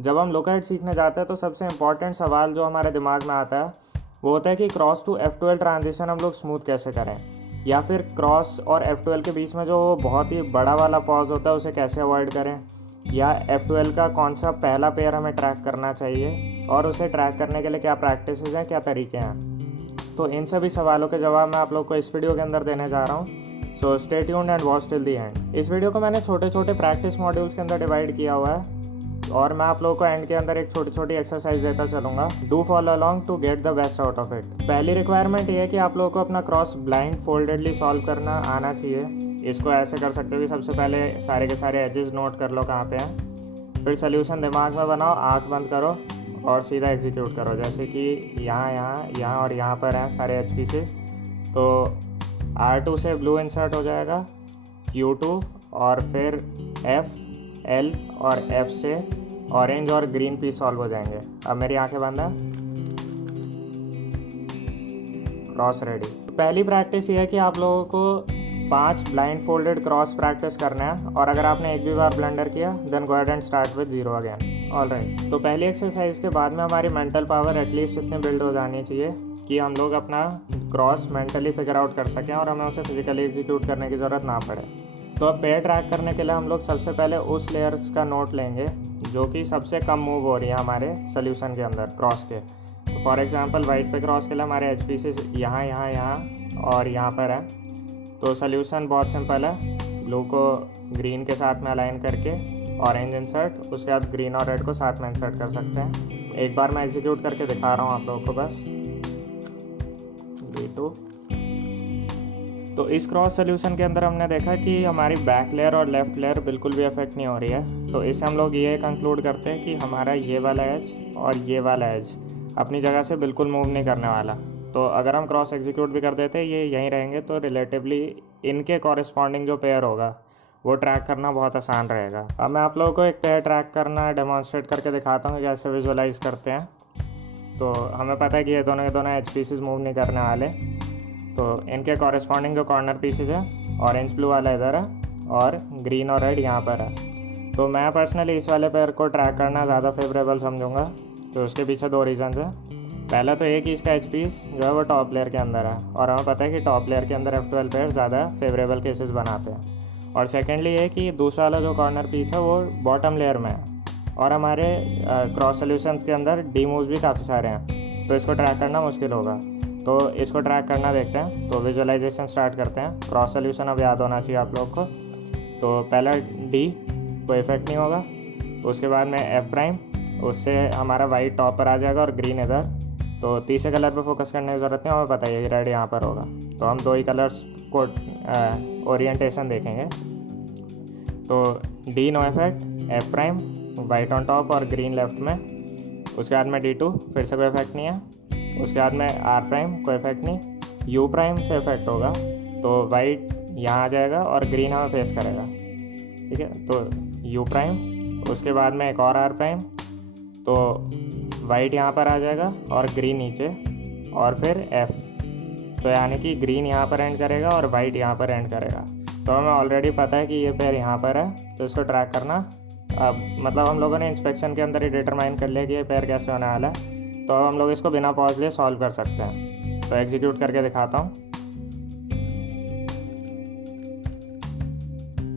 जब हम लुकअहेड सीखने जाते हैं तो सबसे इम्पॉर्टेंट सवाल जो हमारे दिमाग में आता है वो होता है कि क्रॉस टू F12 ट्रांजिशन हम लोग स्मूथ कैसे करें, या फिर क्रॉस और F12 के बीच में जो बहुत ही बड़ा वाला पॉज होता है उसे कैसे अवॉइड करें, या F12 का कौन सा पहला पेयर हमें ट्रैक करना चाहिए और उसे ट्रैक करने के लिए क्या प्रैक्टिसेस हैं, क्या तरीके हैं। तो इन सभी सवालों के जवाब मैं आप लोग को इस वीडियो के अंदर देने जा रहा हूँ। So stay tuned and watch till the end. इस वीडियो को मैंने छोटे छोटे प्रैक्टिस मॉड्यूल्स के अंदर डिवाइड किया हुआ है और मैं आप लोगों को एंड के अंदर एक छोटी छोटी एक्सरसाइज देता चलूँगा। Do follow along to get the best out of it. पहली रिक्वायरमेंट ये है कि आप लोगों को अपना क्रॉस ब्लाइंड फोल्डेडली सॉल्व करना आना चाहिए। इसको ऐसे कर सकते हो कि सबसे पहले सारे के सारे एजेस नोट कर लो कहाँ पे हैं, फिर सोल्यूशन दिमाग में बनाओ, आँख बंद करो और सीधा एग्जीक्यूट करो। जैसे कि यहाँ यहाँ यहाँ और यहाँ पर हैं सारे एच पीसेस। तो R2 से ब्लू इंसर्ट हो जाएगा, Q2 और फिर F, L और F से ऑरेंज और ग्रीन पीस सॉल्व हो जाएंगे। अब मेरी आंखें बंद हैं, क्रॉस रेडी। पहली प्रैक्टिस ये है कि आप लोगों को 5 ब्लाइंड फोल्डेड क्रॉस प्रैक्टिस करना है, और अगर आपने एक भी बार ब्लंडर किया then go ahead and start with 0 again. Alright, तो पहली एक्सरसाइज के बाद में हमारी मेंटल पावर एटलीस्ट इतनी बिल्ड हो जानी चाहिए कि हम लोग अपना क्रॉस मेंटली फिगर आउट कर सकें और हमें उसे फिजिकली एग्जीक्यूट करने की ज़रूरत ना पड़े। तो अब पेयर ट्रैक करने के लिए हम लोग सबसे पहले उस लेयर्स का नोट लेंगे जो कि सबसे कम मूव हो रही है हमारे सोल्यूशन के अंदर क्रॉस के। तो फॉर एग्जांपल वाइट पे क्रॉस के लिए हमारे एच पीसेस यहाँ यहाँ यहाँ और यहाँ पर है। तो सोल्यूशन बहुत सिंपल है, ब्लू को ग्रीन के साथ में अलाइन करके ऑरेंज इंसर्ट, उसके बाद ग्रीन और रेड को साथ में इंसर्ट कर सकते हैं। एक बार मैं एग्जीक्यूट करके दिखा रहा हूँ आप लोगों को बस। B2। तो इस क्रॉस सोल्यूशन के अंदर हमने देखा कि हमारी बैक लेयर और लेफ्ट लेयर बिल्कुल भी अफेक्ट नहीं हो रही है। तो इससे हम लोग ये कंक्लूड करते हैं कि हमारा ये वाला एज और ये वाला एज अपनी जगह से बिल्कुल मूव नहीं करने वाला। तो अगर हम क्रॉस एग्जीक्यूट भी कर देते ये यहीं रहेंगे तो रिलेटिवली इनके कॉरेस्पॉन्डिंग जो पेयर होगा वो ट्रैक करना बहुत आसान रहेगा। अब मैं आप लोगों को एक पेयर ट्रैक करना डेमॉन्स्ट्रेट करके दिखाता हूँ कि कैसे विजुअलाइज करते हैं। तो हमें पता है कि ये दोनों के दोनों एच पीसेस मूव नहीं करने वाले। तो इनके कॉरेस्पॉन्डिंग जो कॉर्नर पीसेस है, ऑरेंज ब्लू वाला इधर है और ग्रीन और रेड यहाँ पर है। तो मैं पर्सनली इस वाले पेयर को ट्रैक करना ज़्यादा फेवरेबल समझूंगा। तो उसके पीछे 2 रीजंस हैं। पहला तो एक ही इसका एच पीस जो है वो टॉप लेयर के अंदर है और हमें पता है कि टॉप लेयर के अंदर F12 पेयर ज़्यादा फेवरेबल केसेस बनाते हैं। और सेकेंडली ये कि दूसरा वाला जो कॉर्नर पीस है वो बॉटम लेयर में है और हमारे क्रॉस सोल्यूशंस के अंदर डी मूव्स भी काफ़ी सारे हैं, तो इसको ट्रैक करना मुश्किल होगा। तो इसको ट्रैक करना देखते हैं। तो विजुअलाइजेशन स्टार्ट करते हैं। क्रॉस सोल्यूशन अब याद होना चाहिए आप लोग को। तो पहला D कोई इफेक्ट नहीं होगा, उसके बाद में F', उससे हमारा वाइट टॉप पर आ जाएगा और ग्रीन इधर। तो तीसरे कलर पे फोकस करने की ज़रूरत नहीं, हमें पता है रेड यहाँ पर होगा। तो हम 2 ही कलर्स को ओरिएंटेशन देखेंगे। तो D no effect, F' white on top और ग्रीन लेफ्ट में। उसके बाद में D2 फिर से कोई इफेक्ट नहीं है। उसके बाद में R' कोई इफेक्ट नहीं। U' से इफेक्ट होगा, तो वाइट यहाँ आ जाएगा और ग्रीन हमें फेस करेगा। ठीक है, तो U', उसके बाद में एक और R', तो वाइट यहाँ पर आ जाएगा और ग्रीन नीचे, और फिर F। तो यानी कि ग्रीन यहाँ पर एंड करेगा और वाइट यहाँ पर एंड करेगा। तो हमें ऑलरेडी पता है कि ये पेयर यहाँ पर है, तो इसको ट्रैक करना अब मतलब हम लोगों ने इंस्पेक्शन के अंदर ही डिटरमाइन कर लिया कि ये पेयर कैसे होने वाला है। तो अब हम लोग इसको बिना पॉज लिए सॉल्व कर सकते हैं। तो एग्जीक्यूट करके दिखाता हूँ।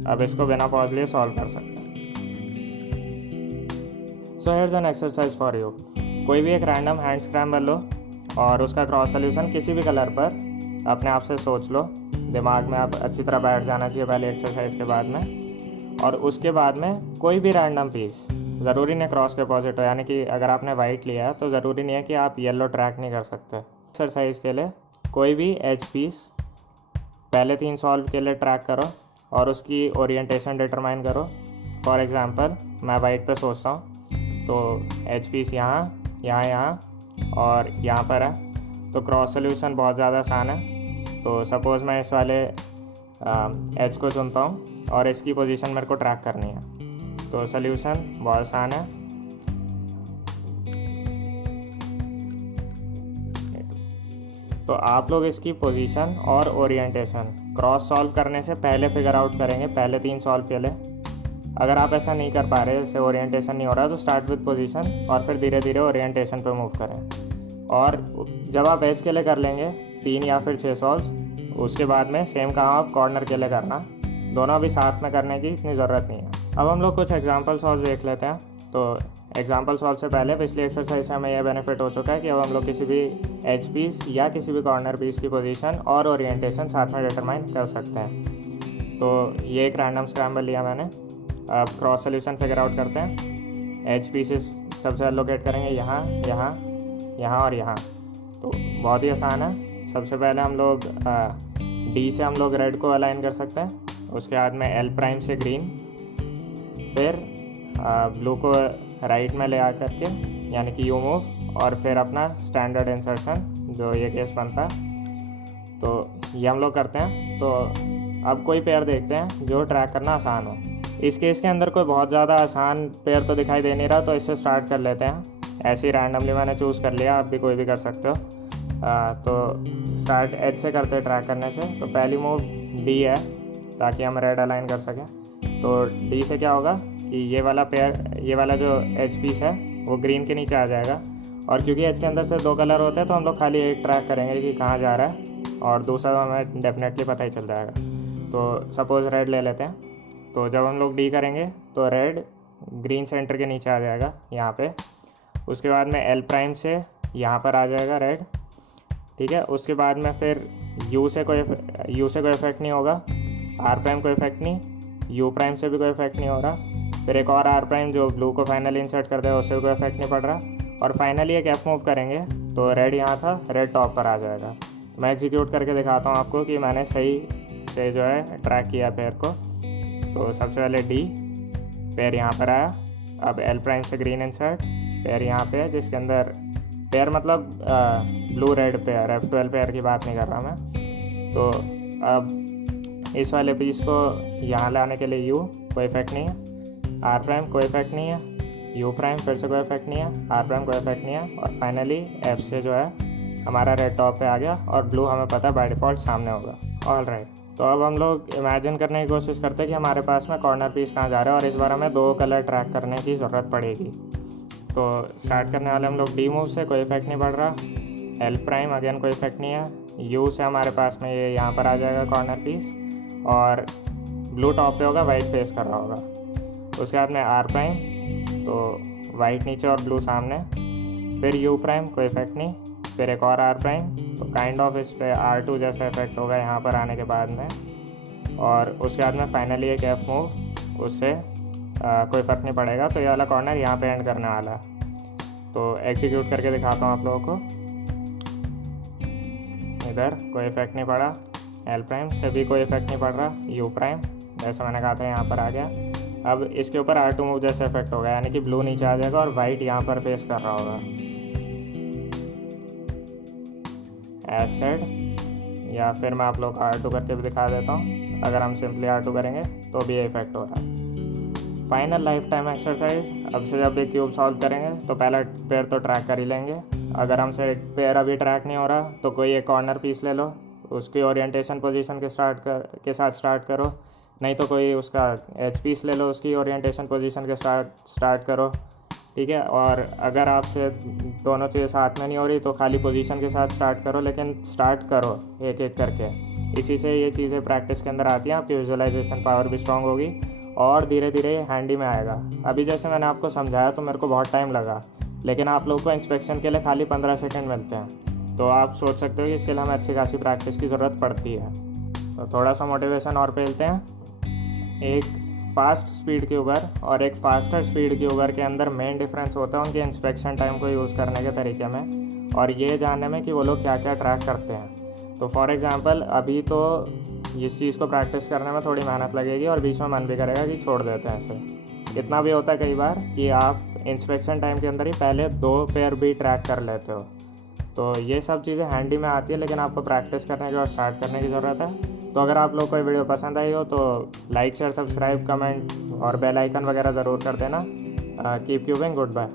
अब इसको बिना पॉज लिए सॉल्व कर सकते हैं। So here's an exercise for you. कोई भी एक रैंडम हैंड स्क्रैम्बल लो और उसका क्रॉस सोल्यूशन किसी भी कलर पर अपने आप से सोच लो। दिमाग में आप अच्छी तरह बैठ जाना चाहिए पहले एक्सरसाइज के बाद में। और उसके बाद में कोई भी रैंडम पीस, ज़रूरी नहीं क्रॉस के अपोजिट हो, यानी कि अगर आपने वाइट लिया है तो ज़रूरी नहीं है कि आप येलो ट्रैक नहीं कर सकते। एक्सरसाइज के लिए कोई भी एच पीस पहले 3 सॉल्व के लिए ट्रैक करो और उसकी ओरिएंटेशन डिटरमाइन करो। फॉर एग्जांपल मैं वाइट पे सोचता हूँ, तो एच पीस यहाँ यहाँ यहाँ और यहाँ पर है। तो क्रॉस सोल्यूशन बहुत ज़्यादा आसान है। तो सपोज़ मैं इस वाले एच को चुनता हूँ और इसकी पोजीशन मेरे को ट्रैक करनी है। तो सोल्यूशन बहुत आसान है। तो आप लोग इसकी पोजीशन और ओरिएंटेशन क्रॉस सॉल्व करने से पहले फिगर आउट करेंगे, पहले 3 सॉल्व के लिए। अगर आप ऐसा नहीं कर पा रहे, जैसे ओरिएंटेशन नहीं हो रहा, तो स्टार्ट विद पोजीशन और फिर धीरे धीरे ओरिएंटेशन पे मूव करें। और जब आप एज के लिए कर लेंगे 3 या फिर 6 सॉल्व्स, उसके बाद में सेम काम आप कॉर्नर के लिए करना। दोनों अभी साथ में करने की इतनी ज़रूरत नहीं है। अब हम लोग कुछ एग्जाम्पल सॉल्व देख लेते हैं। तो एग्जाम्पल सॉल्व से पहले पिछली एक्सरसाइज से हमें यह बेनिफिट हो चुका है कि अब हम लोग किसी भी एज पीस या किसी भी कॉर्नर पीस की पोजीशन और ओरिएंटेशन साथ में डिटरमाइन कर सकते हैं। तो ये एक रैंडम स्क्रैम्बल लिया मैंने। अब क्रॉस सोल्यूशन फिगर आउट करते हैं। एज पीसेस सबसे लोकेट करेंगे यहाँ, यहाँ, यहाँ और यहाँ। तो बहुत ही आसान है। सबसे पहले हम लोग डी से हम लोग रेड को अलाइन कर सकते हैं, उसके बाद में एल प्राइम से ग्रीन, फिर ब्लू को राइट में ले आकर के यानी कि यू मूव, और फिर अपना स्टैंडर्ड इंसर्शन जो ये केस बनता है। तो ये हम लोग करते हैं। तो अब कोई पेयर देखते हैं जो ट्रैक करना आसान हो। इस केस के अंदर कोई बहुत ज़्यादा आसान पेयर तो दिखाई दे नहीं रहा, तो इससे स्टार्ट कर लेते हैं। ऐसे ही रैंडमली मैंने चूज़ कर लिया, आप भी कोई भी कर सकते हो। तो स्टार्ट एज से करते हैं ट्रैक करने से। तो पहली मूव डी है ताकि हम रेड अलाइन कर सकें। तो डी से क्या होगा कि ये वाला पेयर, ये वाला जो एज पीस है वो ग्रीन के नीचे आ जाएगा। और क्योंकि एज के अंदर से 2 कलर होते हैं तो हम लोग खाली एक ट्रैक करेंगे कि कहाँ जा रहा है, और दूसरा तो हमें डेफिनेटली पता ही चल जाएगा। तो सपोज़ रेड ले लेते हैं। तो जब हम लोग डी करेंगे तो रेड ग्रीन सेंटर के नीचे आ जाएगा यहाँ पे। उसके बाद में एल प्राइम से यहाँ पर आ जाएगा रेड, ठीक है। उसके बाद में फिर यू से कोई इफेक्ट नहीं होगा, आर प्राइम कोई इफेक्ट नहीं, यू प्राइम से भी कोई इफेक्ट नहीं हो रहा। फिर एक और आर प्राइम जो ब्लू को फाइनली इंसर्ट कर देगा, उससे भी कोई इफेक्ट नहीं पड़ रहा। और फाइनली एक एफ मूव करेंगे तो रेड यहाँ था, रेड टॉप पर आ जाएगा। तो मैं एग्जीक्यूट करके दिखाता हूँ आपको कि मैंने सही से जो है ट्रैक किया पेयर को। तो सबसे पहले डी, पेयर यहाँ पर आया। अब एल प्राइम से ग्रीन इंसर्ट, पेयर यहाँ पे है जिसके अंदर पेयर मतलब blue red pair, F12 pair की बात नहीं कर रहा मैं। तो अब इस वाले पीस को यहाँ लाने के लिए यू कोई इफेक्ट नहीं है, आर प्राइम कोई इफेक्ट नहीं है, यू प्राइम फिर से कोई इफेक्ट नहीं है, आर प्राइम कोई इफेक्ट नहीं है, और फाइनली एफ से जो है हमारा रेड टॉप पे आ गया, और ब्लू हमें पता है बाय डिफ़ॉल्ट सामने होगा। All right. तो अब हम लोग इमेजिन करने की कोशिश करते हैं कि हमारे पास में कॉर्नर पीस कहाँ जा रहा है, और इस बार हमें 2 कलर ट्रैक करने की ज़रूरत पड़ेगी। तो स्टार्ट करने वाले हम लोग डी मूव से, कोई इफेक्ट नहीं पड़ रहा। एल प्राइम अगेन कोई इफेक्ट नहीं है। यू से हमारे पास में ये यहाँ पर आ जाएगा कॉर्नर पीस, और ब्लू टॉप पे होगा, वाइट फेस कर रहा होगा। उसके बाद में आर प्राइम, तो वाइट नीचे और ब्लू सामने। फिर यू प्राइम कोई इफेक्ट नहीं, फिर एक और आर प्राइम, तो काइंड ऑफ इस पर R2 जैसा इफेक्ट होगा यहाँ पर आने के बाद में। और उसके बाद में फाइनली एक एफ मूव, उससे कोई फ़र्क नहीं पड़ेगा। तो ये वाला कॉर्नर यहाँ पे एंड करने वाला है। तो एग्जीक्यूट करके दिखाता हूँ आप लोगों को। इधर कोई इफेक्ट नहीं पड़ा, एल प्राइम से भी कोई इफेक्ट नहीं पड़ रहा, यू प्राइम जैसा मैंने कहा था यहाँ पर आ गया। अब इसके ऊपर R2 मूव जैसा इफेक्ट होगा, यानी कि ब्लू नीचे आ जाएगा और वाइट यहाँ पर फेस कर रहा होगा एज सेड। या फिर मैं आप लोग R2 करके भी दिखा देता हूँ। अगर हम सिंपली R2 करेंगे तो भी ये इफेक्ट हो रहा है। Final life time exercise. अब से जब भी क्यूब सॉल्व करेंगे तो पहला पेयर तो ट्रैक कर ही लेंगे। अगर हमसे एक पेयर अभी ट्रैक नहीं हो रहा तो कोई एक कॉर्नर पीस ले लो, उसकी ओरिएंटेशन पोजीशन के साथ स्टार्ट करो। नहीं तो कोई उसका एच पीस ले लो, उसकी ओरिएंटेशन पोजीशन के साथ स्टार्ट करो, ठीक है। और अगर आपसे दोनों चीज़ें साथ में नहीं हो रही तो खाली पोजीशन के साथ स्टार्ट करो, लेकिन स्टार्ट करो एक एक करके। इसी से ये चीज़ें प्रैक्टिस के अंदर आती हैं, आपकी विजुअलाइजेशन पावर भी स्ट्रांग होगी और धीरे धीरे हैंडी में आएगा। अभी जैसे मैंने आपको समझाया तो मेरे को बहुत टाइम लगा, लेकिन आप लोगों को इंस्पेक्शन के लिए खाली 15 सेकंड मिलते हैं। तो आप सोच सकते हो कि इसके लिए हमें अच्छी खासी प्रैक्टिस की ज़रूरत पड़ती है। तो थोड़ा सा मोटिवेशन और पेलते हैं। एक फास्ट स्पीड क्यूबर और एक फास्टर स्पीड क्यूबर के अंदर मेन डिफरेंस होता है उनके इंस्पेक्शन टाइम को यूज़ करने के तरीके में, और ये जानने में कि वो लोग क्या क्या ट्रैक करते हैं। तो फॉर एग्ज़ाम्पल अभी तो इस चीज़ को प्रैक्टिस करने में थोड़ी मेहनत लगेगी और बीच में मन भी करेगा कि छोड़ देते हैं इसे। इतना भी होता है कई बार कि आप इंस्पेक्शन टाइम के अंदर ही पहले 2 पेयर भी ट्रैक कर लेते हो। तो ये सब चीज़ें हैंडी में आती है, लेकिन आपको प्रैक्टिस करने के बाद स्टार्ट करने की ज़रूरत है। तो अगर आप लोग को ये वीडियो पसंद आई हो तो लाइक शेयर सब्सक्राइब कमेंट और बेल आइकन वगैरह ज़रूर कर देना। Keep cubing, good bye.